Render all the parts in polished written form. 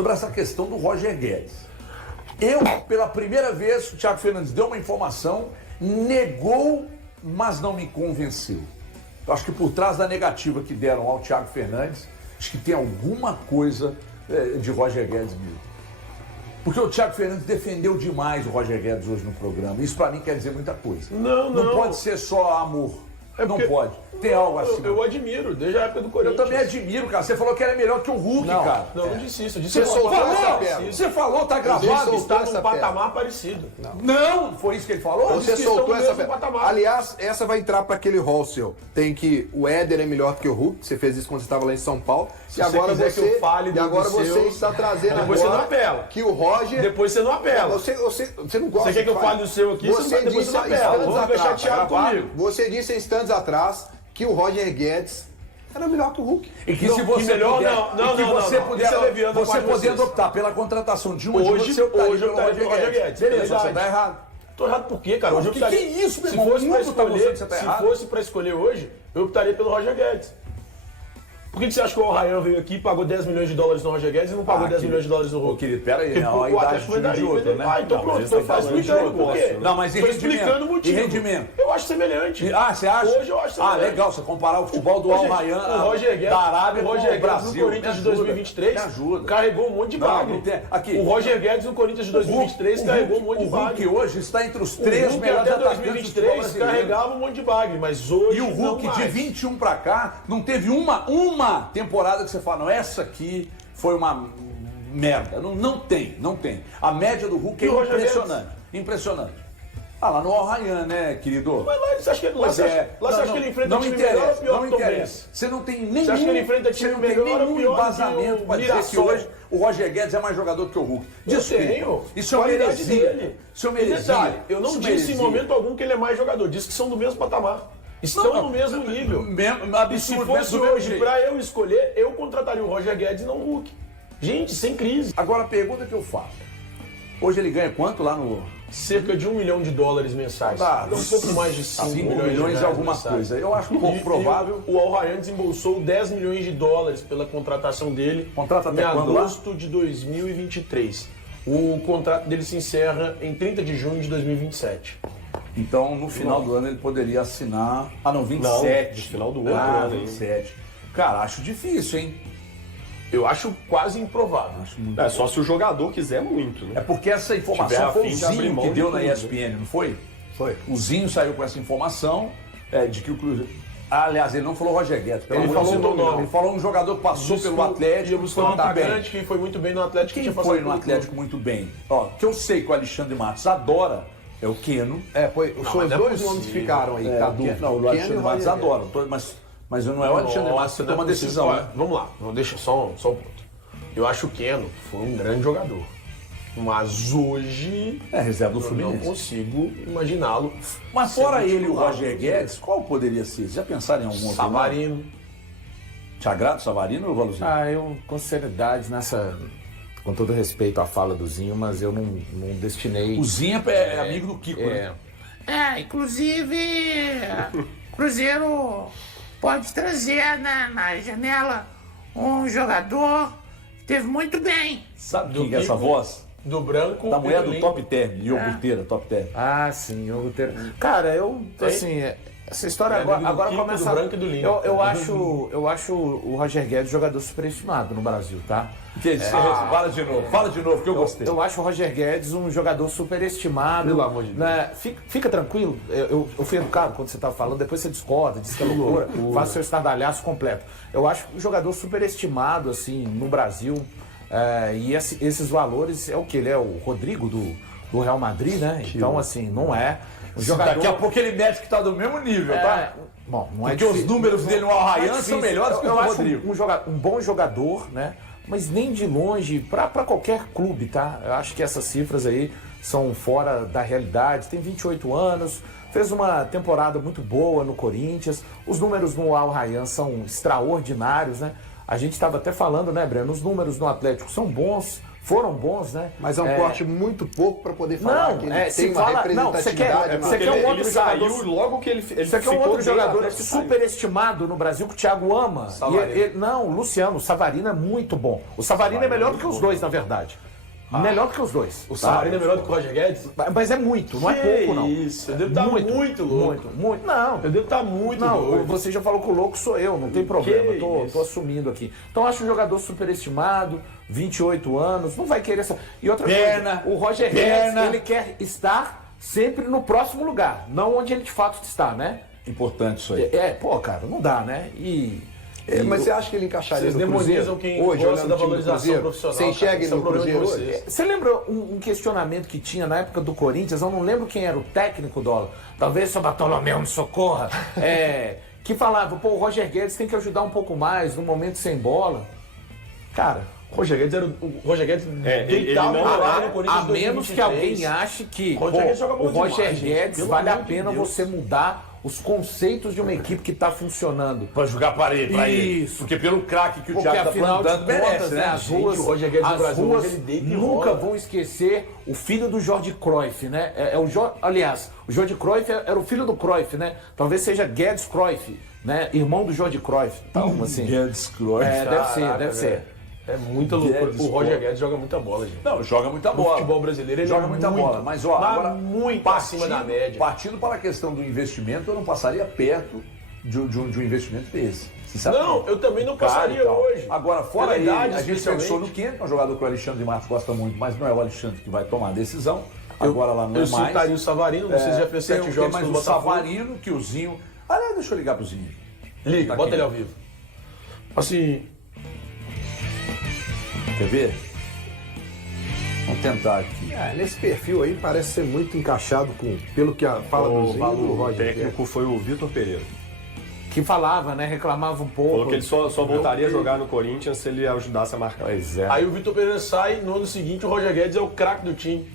sobre essa questão do Roger Guedes. Pela primeira vez, o Thiago Fernandes deu uma informação, negou, mas não me convenceu. Eu acho que por trás da negativa que deram ao Thiago Fernandes, acho que tem alguma coisa de Roger Guedes mesmo. Porque o Thiago Fernandes defendeu demais o Roger Guedes hoje no programa. Isso pra mim quer dizer muita coisa. Não pode ser só amor. Não pode. Tem algo assim. Eu admiro, desde a época do Corinthians. Eu também admiro, cara. Você falou que era melhor que o Hulk, cara. Não disse isso. Eu disse Você falou, tá gravado. Está num patamar parecido. Não, foi isso que ele falou? Você soltou essa patamar. Aliás, essa vai entrar para aquele hall seu. Tem que o Éder é melhor que o Hulk. Você fez isso quando você estava lá em São Paulo. Se agora você que eu fale você está trazendo depois agora você não apela. Que o Roger... Depois você não apela. Você não gosta. Você quer que eu fale do seu aqui? Depois você não apela. Vamos ficar chateado comigo. Você disse instantes atrás que o Roger Guedes era melhor que o Hulk. E que se você você podendo optar pela contratação de um hoje você optaria pelo Roger Guedes. Beleza, você tá errado. Tô errado por quê, cara? Hoje eu optaria. Que isso, meu irmão? Se fosse pra escolher hoje, eu optaria pelo Roger Guedes. Por que você acha que o Al Rayyan veio aqui e pagou 10 milhões de dólares no Roger Guedes e não pagou 10 milhões de dólares no Hulk? Querido, pera aí, a idade de outro, né? Então pronto, tô explicando por quê. Não, mas tô explicando o motivo. E rendimento? Eu acho semelhante. Você acha? Hoje eu acho semelhante. Legal, você comparar o futebol do Al Rayyan da Arábia com o Brasil. No Corinthians de 2023 carregou um monte de bagre. O Roger Guedes no Corinthians de 2023 carregou um monte de bagre. O Hulk hoje está entre os 3 melhores atacantes do 2023 carregava um monte de bagre, mas hoje e o Hulk de 21 pra cá não teve uma temporada que você fala, não, essa aqui foi uma merda. Não tem. A média do Hulk é impressionante. Lá no Al Rayyan, né, querido? Mas lá você acha que, você acha que ele enfrenta time melhor ou pior que o Tom Benz? Você não tem nenhum, você acha que ele enfrenta time melhor ou pior embasamento para dizer que hoje o Roger Guedes é mais jogador que o Hulk. Desculpa. Isso é uma heresia. Isso é uma heresia. Eu não disse em momento algum que ele é mais jogador. Disse que são do mesmo patamar. Estão no mesmo nível. Absurdo. Se fosse hoje, pra eu escolher, eu contrataria o Roger Guedes e não o Hulk. Gente, sem crise. Agora a pergunta que eu faço. Hoje ele ganha quanto lá no... Cerca de $1 milhão mensais. Um pouco mais de 5 milhões e alguma coisa. Eu acho pouco provável. O Al Rayyan desembolsou $10 milhões pela contratação dele em agosto de 2023. O contrato dele se encerra em 30 de junho de 2027. Então, no final do ano, ele poderia assinar... 27. Não, no final do outro ano. 27. Cara, acho difícil, hein? Eu acho quase improvável. Só se o jogador quiser muito, né? É porque essa informação foi o Zinho que deu na ESPN, não foi? Foi. O Zinho saiu com essa informação de que o Cruzeiro... Aliás, ele não falou Roger Guedes. Ele falou o nome. Ele falou um jogador que passou pelo Atlético. Ia buscar um atacante que foi muito bem no Atlético. Quem foi no Atlético muito bem? Que eu sei que o Alexandre Matos adora... É o Keno. Os dois nomes ficaram aí, tá dúvida. O Alexandre Matos adora, mas não é o Alexandre Matos que toma decisão. Vamos lá, deixa só um ponto. Eu acho que o Keno foi um grande jogador. Mas hoje reserva do Fluminense. Não consigo imaginá-lo. Mas fora ele e o Roger Guedes, qual poderia ser? Já pensaram em algum outro? Savarino. Te agrada o Savarino ou o Valuzinho? Eu, com seriedade, com todo respeito à fala do Zinho, mas eu não destinei... O Zinho é amigo do Kiko, né? Inclusive, Cruzeiro pode trazer na janela um jogador que esteve muito bem. Sabe quem é essa voz? Do branco. Da mulher do Top Term, iogurteira, Top Term. Sim, iogurteira. Cara, essa história agora começa... Do branco e do limpo. Eu acho o Roger Guedes jogador superestimado no Brasil, tá? Fala de novo, que eu gostei. Eu acho o Roger Guedes um jogador superestimado. Pelo amor de Deus. Né? Fica tranquilo, eu fui educado quando você estava falando, depois você discorda, diz que é loucura, faz seu estardalhaço completo. Eu acho um jogador superestimado, assim, no Brasil. E esses valores é o que? Ele é o Rodrigo do Real Madrid, né? Então, assim, não é. Jogador... Daqui a pouco ele mete que tá do mesmo nível, tá? Bom, não porque os números dele no Al Rayyan são melhores que o do Rodrigo. Um bom jogador, né? Mas nem de longe, para qualquer clube, tá? Eu acho que essas cifras aí são fora da realidade. Tem 28 anos, fez uma temporada muito boa no Corinthians. Os números no Al Rayyan são extraordinários, né? A gente estava até falando, né, Breno? Os números no Atlético são bons, foram bons, né? Mas é um corte muito pouco para poder falar que ele tem uma representatividade. Você quer um outro saiu saiu. logo que ele Você quer um outro jogador superestimado no Brasil que o Thiago ama? Não, o Luciano, o Savarino é muito bom. O Savarino é melhor do que os dois, na verdade. Melhor do que os dois. O Savarino é melhor do que o Roger Guedes? Mas é muito, não é pouco, não. Isso, eu devo estar muito louco. Muito. Não. Eu devo estar muito Não, doido. você já falou que o louco sou eu, não tem problema. Que Tô assumindo aqui. Então acho um jogador superestimado, 28 anos, não vai querer essa. E outra coisa, o Roger Guedes, ele quer estar sempre no próximo lugar, não onde ele de fato está, né? Importante isso aí. Cara, não dá, né? Mas você acha que ele encaixaria Vocês no Cruzeiro? demonizam quem Hoje, gosta olhando da o time do valorização Cruzeiro, profissional. você enxerga ele Esse é o no problema de Cruzeiro hoje? vocês. Você lembra um questionamento que tinha na época do Corinthians? Eu não lembro quem era o técnico, Dólar. Talvez o Bartolomeu me socorra. Que falava, o Roger Guedes tem que ajudar um pouco mais no momento sem bola. Cara, O Roger Guedes deitava não- lá no Corinthians a menos que 2023. alguém ache que O Roger Guedes joga o muito Roger demais, gente. Guedes Pelo vale a amor de pena Deus. você mudar os conceitos de uma equipe que está funcionando. Pra jogar parede pra ele. Isso. Porque pelo craque que o Porque Thiago tá afinal plantando, de merece, contas, né? as ruas, o Roger Guedes no as Brasil, ruas ele deita e nunca rola. vão esquecer o filho do Jorge Cruyff, né? Aliás, o Jorge Cruyff era o filho do Cruyff, né? Talvez seja Guedes Cruyff, né? Irmão do Jorge Cruyff. Então, assim. Guedes Cruyff. Deve ser. É muita loucura. Guedes, O Roger pô. Guedes joga muita bola, gente. Não, joga muita No bola. futebol brasileiro ele joga é muita muito, bola. Mas, ó, mas agora, muito acima da média. Partindo para a questão do investimento, eu não passaria perto de um investimento desse. Sinceramente. Não, eu também não Caro passaria e tal. hoje. Agora, fora Pela ele, idade, a gente especialmente. pensou no Keno, que é um jogador que o Alexandre de Matos gosta muito, mas não é o Alexandre que vai tomar a decisão. Agora lá não Eu é mais. citaria o Savarino, vocês já fez 7 jogos mais no o Botafogo. Savarino, que o Zinho... Aliás, deixa eu ligar pro Zinho. Liga, Tá bota aqui. ele ao vivo. Assim, Quer ver? Vamos tentar aqui. Nesse perfil aí parece ser muito encaixado com, pelo que a fala do Zinho do O Roger Guedes. técnico foi o Vitor Pereira. Que falava, né? Reclamava um pouco. Falou que ele só voltaria a jogar no Corinthians se ele ajudasse a marcar. Pois é. aí o Vitor Pereira sai, no ano seguinte o Roger Guedes é o craque do time.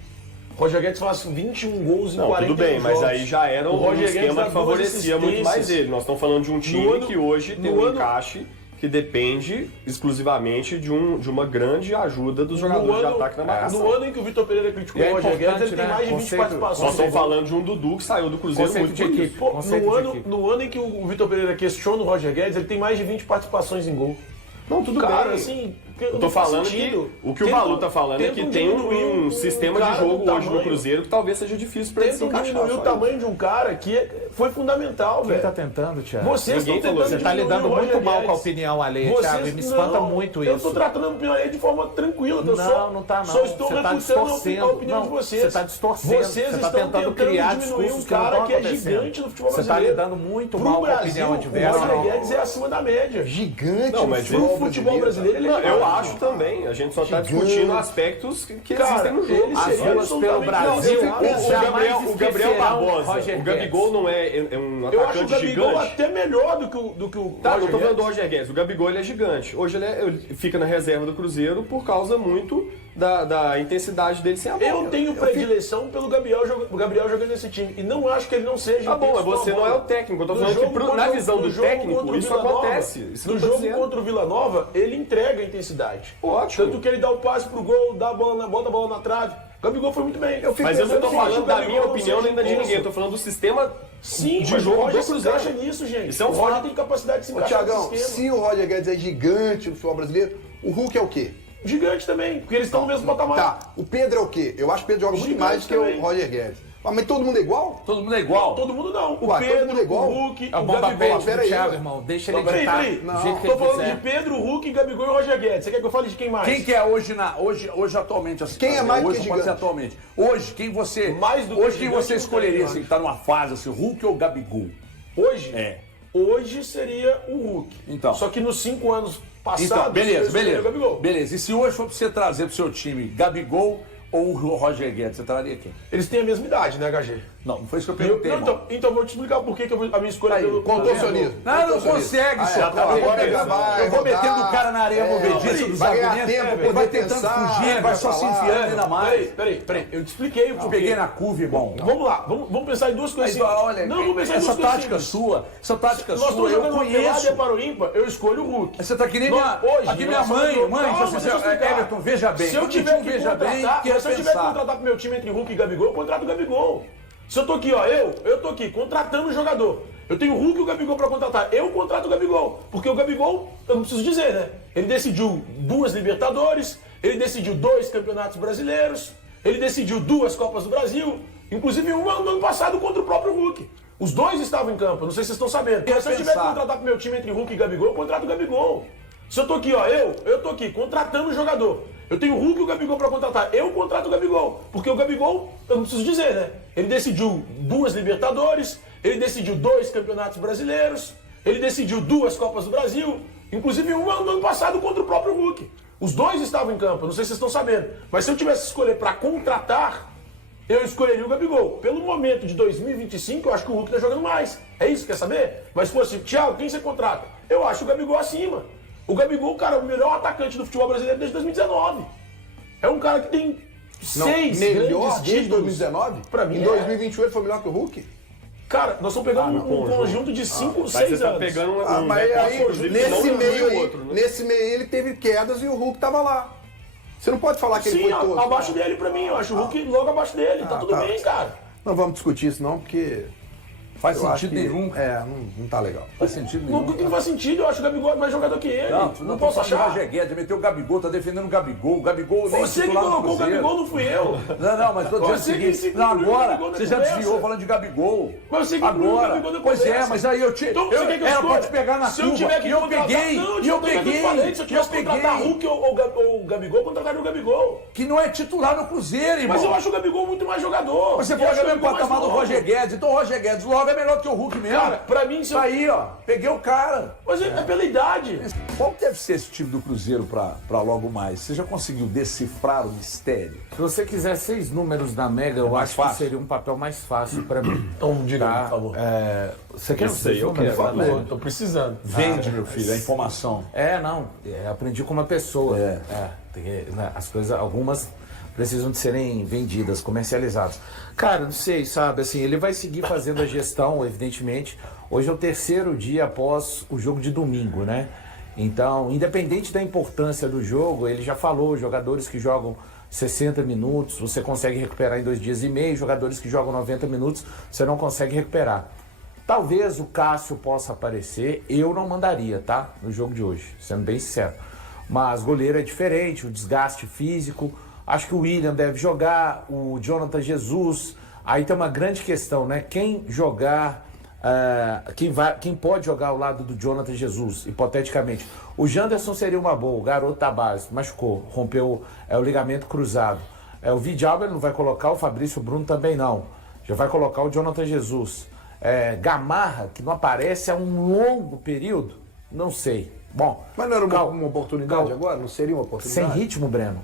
O Roger Guedes faz 21 gols em Não, 40 tudo bem, mas jogos. aí já era O um Roger Guedes esquema dá que favorecia duas muito mais assistências. ele. Nós estamos falando de um time No ano- que hoje tem no um ano- encaixe que depende exclusivamente de uma grande ajuda dos jogadores de ataque na marcação. No ano em que o Vitor Pereira criticou E é o Roger Guedes, ele importante, tem né? mais de 20 Conceito- Nós participações. estamos falando de um Dudu que saiu do Cruzeiro Conceito muito de por equipe. isso. Pô, Conceito de equipe. no ano em que o Vitor Pereira questiona o Roger Guedes, ele tem mais de 20 participações em gol. Não, tudo Cara, bem. assim, Eu tô falando que o que o Balu tá falando é que tem um sistema de jogo hoje no Cruzeiro que talvez seja difícil pra ele se Tentam encaixar. diminuir o só tamanho de um cara que foi fundamental, Quem velho. tá tentando, Thiago? Vocês estão Ninguém falou, tentando Você tá diminuir lidando o Roger muito mal Guedes. com a opinião alheia, Vocês Thiago, e me espanta não, muito Eu isso. tô tratando a opinião alheia de forma tranquila. Não tá não. Só estou Você tá refutando distorcendo. a opinião de Não, vocês. você tá distorcendo. Vocês Você tá estão tentando criar diminuir um discursos que não cara estão que é acontecendo. gigante no futebol Você tá brasileiro. lidando muito Pro mal com a Brasil, opinião o adversa. Roger Guedes é acima da média. Gigante Não, no mas Pro futebol brasileiro, ele é Não, eu gigante. acho também. A gente só tá Gigante. discutindo aspectos que Cara, existem no jogo. ele As seria ruas pelo absolutamente Brasil, inaceitável. O Gabriel Barbosa, Roger o Gabigol não é um Eu acho o atacante Gabigol gigante. até melhor do que o Tá, Roger eu tô falando Guedes. do Roger Guedes. O Gabigol ele é gigante. Hoje ele fica na reserva do Cruzeiro por causa muito da intensidade dele sem a bola. Eu tenho predileção pelo Gabriel jogando nesse time. E não acho que ele não seja. Tá bom, intenso mas você com a não é bola. o técnico. Eu tô No falando jogo que na contra- visão no do jogo técnico contra o isso Vila Nova, acontece. Isso no que eu tô jogo dizendo. contra o Vila Nova, ele entrega a intensidade. Ótimo. Tanto que ele dá o passe pro gol, bota a bola na trave. O Gabigol foi muito bem. Mas eu não tô pensando falando que da o Gabigol minha não opinião seja nem da de intenso. ninguém. Eu tô falando do sistema Sim, de mas o jogo Roger do se Cruzeiro. encaixa nisso, gente. Isso é um o Roger fato. tem capacidade de se Ô, encaixar Thiagão, nesse se esquema. o Roger Guedes é gigante no futebol brasileiro, o Hulk é o quê? Gigante também, porque eles estão no mesmo patamar. Tá, o Pedro é o quê? Eu acho que o Pedro joga muito Gigante mais do que também. o Roger Guedes. Mas todo mundo é igual? Todo mundo é igual. Todo mundo não. O Ué, todo Pedro, mundo é igual? o Hulk, É o o bom Gabigol. papel peraí, do Thiago, ué. irmão. Deixa ele Peraí, editar peraí. do jeito que Tô ele falando de quiser. Pedro, Hulk, Gabigol e Roger Guedes. Você quer que eu fale de quem mais? Quem que é hoje atualmente assim? Quem é mais hoje que pode ser gigante? atualmente. Hoje, quem você. Mais do que hoje quem gigante, você não escolheria tem, assim, eu que tá numa fase assim, Hulk ou Gabigol? Hoje? É. Hoje seria o Hulk. Então. Só que nos 5 anos passados, Então, eu beleza, escolhi beleza. o Gabigol. Beleza. E se hoje for pra você trazer pro seu time Gabigol ou o Roger Guedes, você traria quem? Eles têm a mesma idade, né, HG? Não foi isso que eu perguntei. Então vou te explicar por que a minha escolha pelo Contorcionismo. Não consegue, só. Eu vou metendo o cara na areia movediça dos vai ganhar argumentos, tempo, ele vai poder tentando pensar, fugir, ele vai só se enfiando ainda mais. Peraí, eu te expliquei o Eu porquê. peguei na curva, irmão. Vamos lá, vamos pensar em duas coisas. Olha, vamos pensar em essa duas coisas. tática sua, Nós estamos eu jogando conheço. é para o ímpar, eu escolho o Hulk. Você tá que nem minha, Hoje, aqui minha nós mãe, somos- mãe, Calma, você deixa eu explicar. Everton, veja bem. Se eu tiver que contratar, que se eu tiver que contratar pro meu time entre Hulk e Gabigol, eu contrato o Gabigol. Se eu tô aqui, ó, eu tô aqui contratando o jogador. Eu tenho o Hulk e o Gabigol pra contratar. Eu contrato o Gabigol. Porque o Gabigol, eu não preciso dizer, né? Ele decidiu 2 Libertadores, ele decidiu 2 Campeonatos Brasileiros, ele decidiu 2 Copas do Brasil, inclusive uma no ano passado contra o próprio Hulk. Os 2 estavam em campo, não sei se vocês estão sabendo. Mas se eu tiver que contratar pro meu time entre Hulk e Gabigol, eu contrato o Gabigol. Se eu tô aqui, ó, eu tô aqui contratando o jogador. Eu tenho o Hulk e o Gabigol pra contratar. Eu contrato o Gabigol. Porque o Gabigol, eu não preciso dizer, né? Ele decidiu 2 Libertadores, ele decidiu 2 Campeonatos Brasileiros, ele decidiu 2 Copas do Brasil, inclusive uma no ano passado contra o próprio Hulk. Os 2 estavam em campo, não sei se vocês estão sabendo. Mas se eu tivesse que escolher pra contratar, eu escolheria o Gabigol. Pelo momento de 2025, eu acho que o Hulk tá jogando mais. É isso, quer saber? Mas se fosse, Thiago, quem você contrata? Eu acho o Gabigol acima. O Gabigol, cara, é o melhor atacante do futebol brasileiro desde 2019. É um cara que tem 6 melhor grandes desde títulos. 2019? Pra mim, em 2021 ele foi melhor que o Hulk? Cara, nós estamos pegando um conjunto de 5, 6 Mas você anos. tá pegando Mas aí, inclusive, nesse não meio o aí, outro, né? nesse meio ele teve quedas e o Hulk tava lá. Você não pode falar que ele Sim, foi todo. abaixo dele pra mim. Eu acho o Hulk logo abaixo dele. Tá tudo tá. bem, cara. Não vamos discutir isso não, porque Faz eu acho sentido que- nenhum. não tá legal. Faz sentido Não, nenhum. não faz sentido. Eu acho o Gabigol mais jogador que ele. Não posso achar. Roger Guedes, meteu o Gabigol, tá defendendo o Gabigol. O Gabigol nem Você que titular no colocou o Cruzeiro. Gabigol, não fui eu. Não, mas tô dizendo o Você que seguinte. se Não, incluiu o agora, Gabigol na você já conversa. desviou falando de Gabigol. Mas você que incluiu o Agora, Gabigol na pois é, conversa. mas aí eu te. Então, você quer que eu Era escolha? pra te pegar na Se eu curva. tiver que E eu contratar- peguei, Não, e eu eu peguei. falei, se eu E tivesse que contratar Hulk ou Gabigol, eu contrataria o Gabigol. Que não é titular no Cruzeiro, irmão. Mas eu acho o Gabigol muito mais jogador. Você Eu pode acho o ver o Gabigol mais patamar do novo. Roger Guedes. Então o Roger Guedes logo é melhor que o Hulk mesmo. Cara, pra mim, se eu... Tá aí, ó. Peguei o cara. Mas é pela idade. Qual que deve ser esse time do Cruzeiro pra logo mais? Você já conseguiu decifrar o mistério? Se você quiser 6 números da Mega, eu mais acho fácil. que seria um papel mais fácil pra mim. Então, diga, Tá? por favor. Você quer Eu os sei, 6 eu números quero, da por Mega? Tô precisando. Vende, meu filho, a informação. Aprendi com uma pessoa. É. Né, as coisas, algumas precisam de serem vendidas, comercializadas. Cara, não sei, sabe, assim, ele vai seguir fazendo a gestão, evidentemente. Hoje é o 3º dia após o jogo de domingo, né? Então, independente da importância do jogo, ele já falou, jogadores que jogam 60 minutos, você consegue recuperar em 2 dias e meio, jogadores que jogam 90 minutos, você não consegue recuperar. Talvez o Cássio possa aparecer, eu não mandaria, tá? No jogo de hoje, sendo bem sincero. Mas goleiro é diferente, o desgaste físico. Acho que o William deve jogar, o Jonathan Jesus. Aí tem uma grande questão, né? Quem jogar, quem pode jogar ao lado do Jonathan Jesus, hipoteticamente. O Janderson seria uma boa, o garoto da base, machucou, rompeu o ligamento cruzado. O Vidal ele não vai colocar, o Fabrício Bruno também não. Já vai colocar o Jonathan Jesus. Gamarra, que não aparece há um longo período, não sei. Bom, Mas não era uma oportunidade agora? Não seria uma sem oportunidade? ritmo, Breno.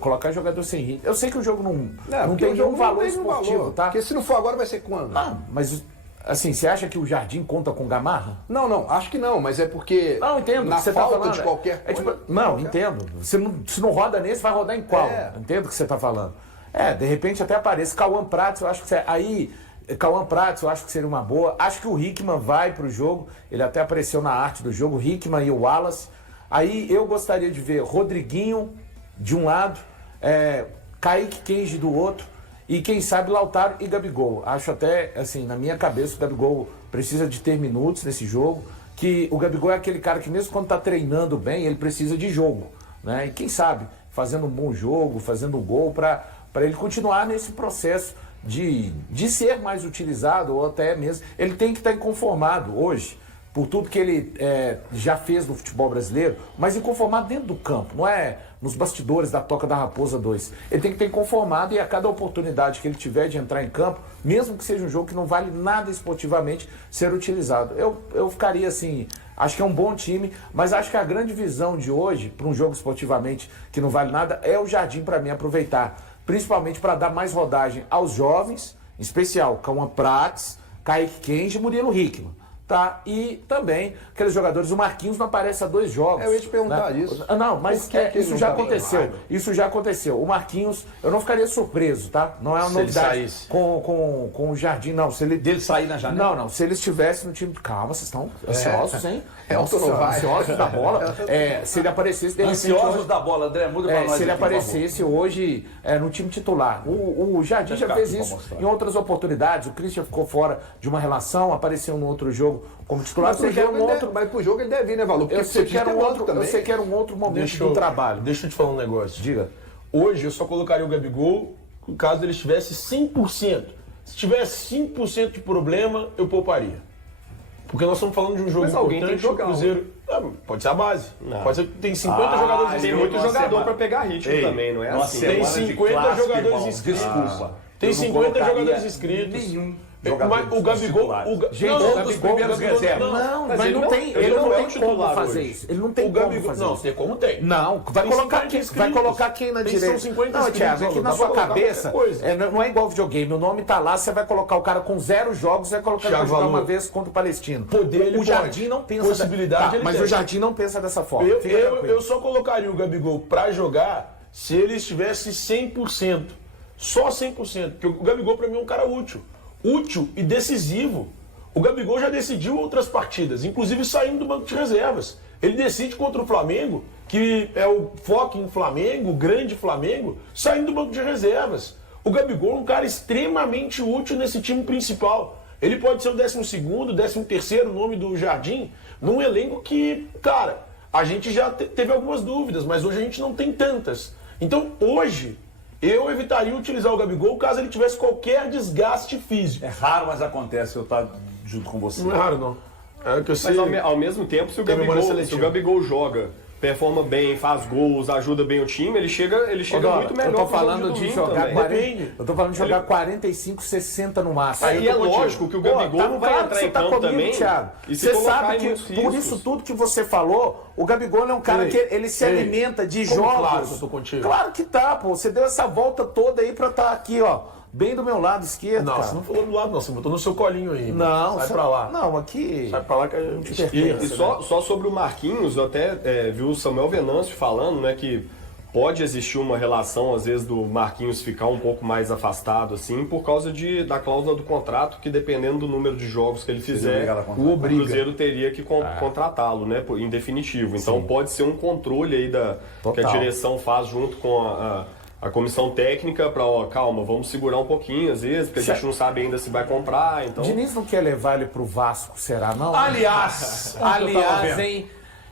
Colocar jogador sem ritmo. Eu sei que o jogo não Porque tem o jogo nenhum valor não tem esportivo, valor. tá? Porque se não for agora, vai ser quando? Não, mas assim, você acha que o Jardim conta com Gamarra? Não, acho que não, mas é porque Não, entendo. na o que você falta tá falando. de qualquer É tipo, coisa... não, entendo. Se não roda nesse, vai rodar em qual? Entendo o que você está falando. De repente até aparece. Cauã Prats, eu acho que Cauã Prats, eu acho que seria uma boa. Acho que o Hickman vai pro jogo. Ele até apareceu na arte do jogo, o Hickman e o Wallace. Aí eu gostaria de ver Rodriguinho de um lado, Kaique Kenji do outro. E quem sabe Lautaro e Gabigol. Acho até, assim, na minha cabeça, o Gabigol precisa de ter minutos nesse jogo. Que o Gabigol é aquele cara que mesmo quando tá treinando bem, ele precisa de jogo. Né? E quem sabe, fazendo um bom jogo, fazendo um gol, para ele continuar nesse processo de ser mais utilizado, ou até mesmo... Ele tem que estar inconformado hoje, por tudo que ele já fez no futebol brasileiro, mas inconformado dentro do campo, não é nos bastidores da Toca da Raposa 2. Ele tem que estar inconformado e a cada oportunidade que ele tiver de entrar em campo, mesmo que seja um jogo que não vale nada esportivamente, ser utilizado. Eu ficaria assim, acho que é um bom time, mas acho que a grande visão de hoje, para um jogo esportivamente que não vale nada, é o Jardim para mim aproveitar, principalmente para dar mais rodagem aos jovens Em especial, Cauã Prats, Kaique Kenji e Murilo Hickman. Tá? E também aqueles jogadores, o Marquinhos não aparece há 2 jogos. Eu ia te perguntar né? isso. Não, mas isso já aconteceu. Isso já aconteceu. O Marquinhos, eu não ficaria surpreso, tá? Não é uma novidade com o Jardim, não. Se ele Dele sair na janela? Não. Se ele estivesse no time. Calma, vocês estão ansiosos, hein? Elton não vai. Ansiosos da bola. Se ele aparecesse. De repente, Ansiosos hoje, da bola, André, muda pra nós. se ele aqui, por favor. aparecesse hoje no time titular. O Jardim já fez isso em outras oportunidades. O Christian ficou fora de uma relação, apareceu no outro jogo como titular. Mas pro jogo ele deve vir, né, Valor? Eu sei que era um outro momento do trabalho. Deixa eu te falar um negócio. Diga. Hoje eu só colocaria o Gabigol caso ele estivesse 100%. Se tivesse 5% de problema, eu pouparia. Porque nós estamos falando de um jogo Mas alguém tem que importante, jogar, o Cruzeiro... pode ser a base. Não. Pode ser que tem 50 jogadores Tem inscritos. muito jogador pra pegar ritmo também, não é assim? Tem 50 jogadores inscritos. Desculpa. Tem Eu não 50 colocaria jogadores inscritos. Nenhum Mas jogador o Gabigol... Gente, não, todos o os Gabigol- primeiros reservas. Não, Mas mas ele não tem, ele ele não não é tem o como titular fazer hoje. isso. Ele não tem O como Gabigol... fazer Não, isso. tem como tem. Não, vai Tem colocar 50 quem, inscritos. vai colocar quem na Tem direita. 50 Não, inscritos, Thiago, é que dá na pra sua colocar cabeça, qualquer coisa. não é igual videogame, o nome tá lá, você vai colocar o cara com 0 jogos, vai colocar ele pra Thiago jogar Valor. uma vez contra o Palestino. Poder ele o Jardim pode. não pensa... Possibilidade ele mas tem. o Jardim não pensa dessa forma. Fica tranquilo. Eu só colocaria o Gabigol pra jogar se ele estivesse 100%. Só 100%. Porque o Gabigol pra mim é um cara útil. Útil e decisivo. O Gabigol já decidiu outras partidas, inclusive saindo do banco de reservas. Ele decide contra o Flamengo, que é o foco em Flamengo, o grande Flamengo, saindo do banco de reservas. O Gabigol é um cara extremamente útil nesse time principal. Ele pode ser o 12º, 13º nome do Jardim, num elenco que, cara, a gente já teve algumas dúvidas, mas hoje a gente não tem tantas. Então, hoje, eu evitaria utilizar o Gabigol caso ele tivesse qualquer desgaste físico. É raro, mas acontece eu estar junto com você. Não é raro, não. É que eu sei. Mas ao mesmo tempo, se o Tem memória Gabigol, seletiva. joga, performa bem, faz gols, ajuda bem o time, ele chega muito melhor. Eu tô pro jogo falando de domingo jogar também. 40, eu tô falando de jogar 45, 60 no máximo. Aí é lógico que o Gabigol não vai claro entrar que em você tá campo comigo, também. Thiago. E se Você colocar sabe em que, muitos por riscos. isso tudo que você falou, o Gabigol é um cara que ele se alimenta de Como jogos. claro que eu tô contigo? Claro que tá, pô. Você deu essa volta toda aí pra estar aqui, ó, bem do meu lado esquerdo, Não, cara. você não falou do lado, não. Você botou no seu colinho aí. Não, Sai você- pra lá. Não, aqui... Sai pra lá que a gente Te esquerda. E só sobre o Marquinhos, eu até vi o Samuel Venâncio falando, né, que pode existir uma relação, às vezes, do Marquinhos ficar um pouco mais afastado, assim, por causa da cláusula do contrato, que dependendo do número de jogos que ele fizer, obrigado a contratar. o Cruzeiro teria que contratá-lo, né, em definitivo. Então pode ser um controle aí que a Total. direção faz junto com a comissão técnica para, calma, vamos segurar um pouquinho, às vezes, porque a gente não sabe ainda se vai comprar, então... Diniz não quer levar ele pro Vasco, será não? Aliás, Aliás, hein?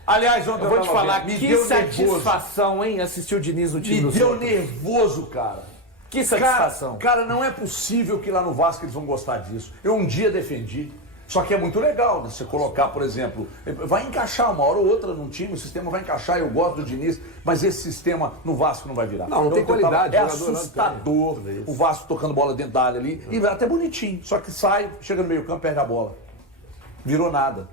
Aliás, ontem Eu vou te tava falar, vendo, me que deu nervoso. satisfação, hein? Assistir o Diniz no time Me dos deu outros. nervoso, cara. Que satisfação. Cara, não é possível que lá no Vasco eles vão gostar disso. Eu um dia defendi. Só que é muito legal, né? Você colocar, por exemplo, vai encaixar uma hora ou outra num time, o sistema vai encaixar, eu gosto do Diniz, mas esse sistema no Vasco não vai virar. Não tem qualidade, É jogador não assustador o Vasco tocando bola dentro da área ali, e vai até bonitinho, só que sai, chega no meio campo, perde a bola. Virou nada.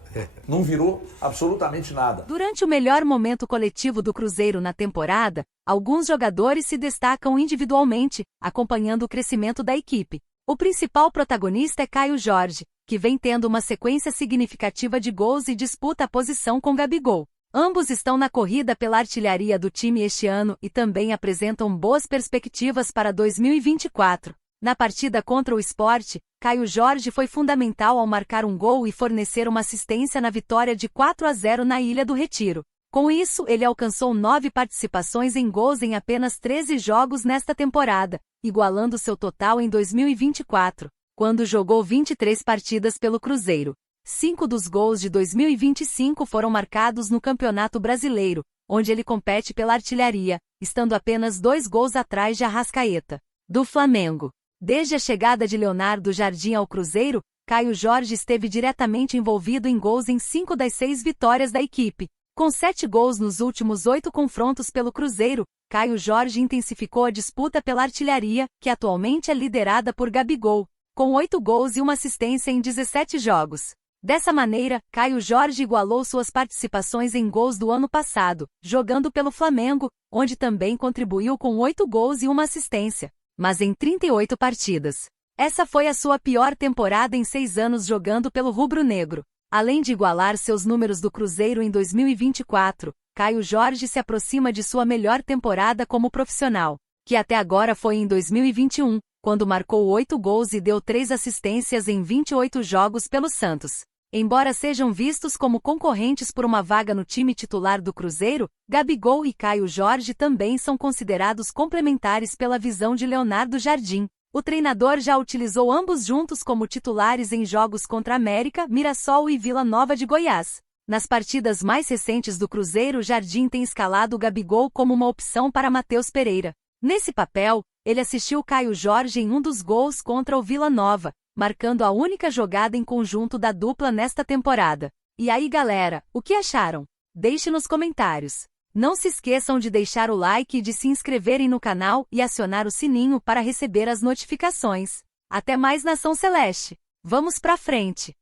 Não virou absolutamente nada. Durante o melhor momento coletivo do Cruzeiro na temporada, alguns jogadores se destacam individualmente, acompanhando o crescimento da equipe. O principal protagonista é Caio Jorge, que vem tendo uma sequência significativa de gols e disputa a posição com Gabigol. Ambos estão na corrida pela artilharia do time este ano e também apresentam boas perspectivas para 2024. Na partida contra o Sport, Caio Jorge foi fundamental ao marcar um gol e fornecer uma assistência na vitória de 4-0 na Ilha do Retiro. Com isso, ele alcançou 9 participações em gols em apenas 13 jogos nesta temporada, igualando seu total em 2024, quando jogou 23 partidas pelo Cruzeiro. 5 dos gols de 2025 foram marcados no Campeonato Brasileiro, onde ele compete pela artilharia, estando apenas 2 gols atrás de Arrascaeta. Do Flamengo. Desde a chegada de Leonardo Jardim ao Cruzeiro, Caio Jorge esteve diretamente envolvido em gols em 5 das 6 vitórias da equipe. Com 7 gols nos últimos 8 confrontos pelo Cruzeiro, Caio Jorge intensificou a disputa pela artilharia, que atualmente é liderada por Gabigol, com 8 gols e uma assistência em 17 jogos. Dessa maneira, Caio Jorge igualou suas participações em gols do ano passado, jogando pelo Flamengo, onde também contribuiu com 8 gols e uma assistência, mas em 38 partidas. Essa foi a sua pior temporada em 6 anos jogando pelo rubro-negro. Além de igualar seus números do Cruzeiro em 2024, Caio Jorge se aproxima de sua melhor temporada como profissional, que até agora foi em 2021, quando marcou 8 gols e deu 3 assistências em 28 jogos pelo Santos. Embora sejam vistos como concorrentes por uma vaga no time titular do Cruzeiro, Gabigol e Caio Jorge também são considerados complementares pela visão de Leonardo Jardim. O treinador já utilizou ambos juntos como titulares em jogos contra América, Mirassol e Vila Nova de Goiás. Nas partidas mais recentes do Cruzeiro, Jardim tem escalado o Gabigol como uma opção para Matheus Pereira. Nesse papel, ele assistiu Caio Jorge em um dos gols contra o Vila Nova, marcando a única jogada em conjunto da dupla nesta temporada. E aí, galera, o que acharam? Deixe nos comentários. Não se esqueçam de deixar o like e de se inscreverem no canal e acionar o sininho para receber as notificações. Até mais, Nação Celeste! Vamos pra frente!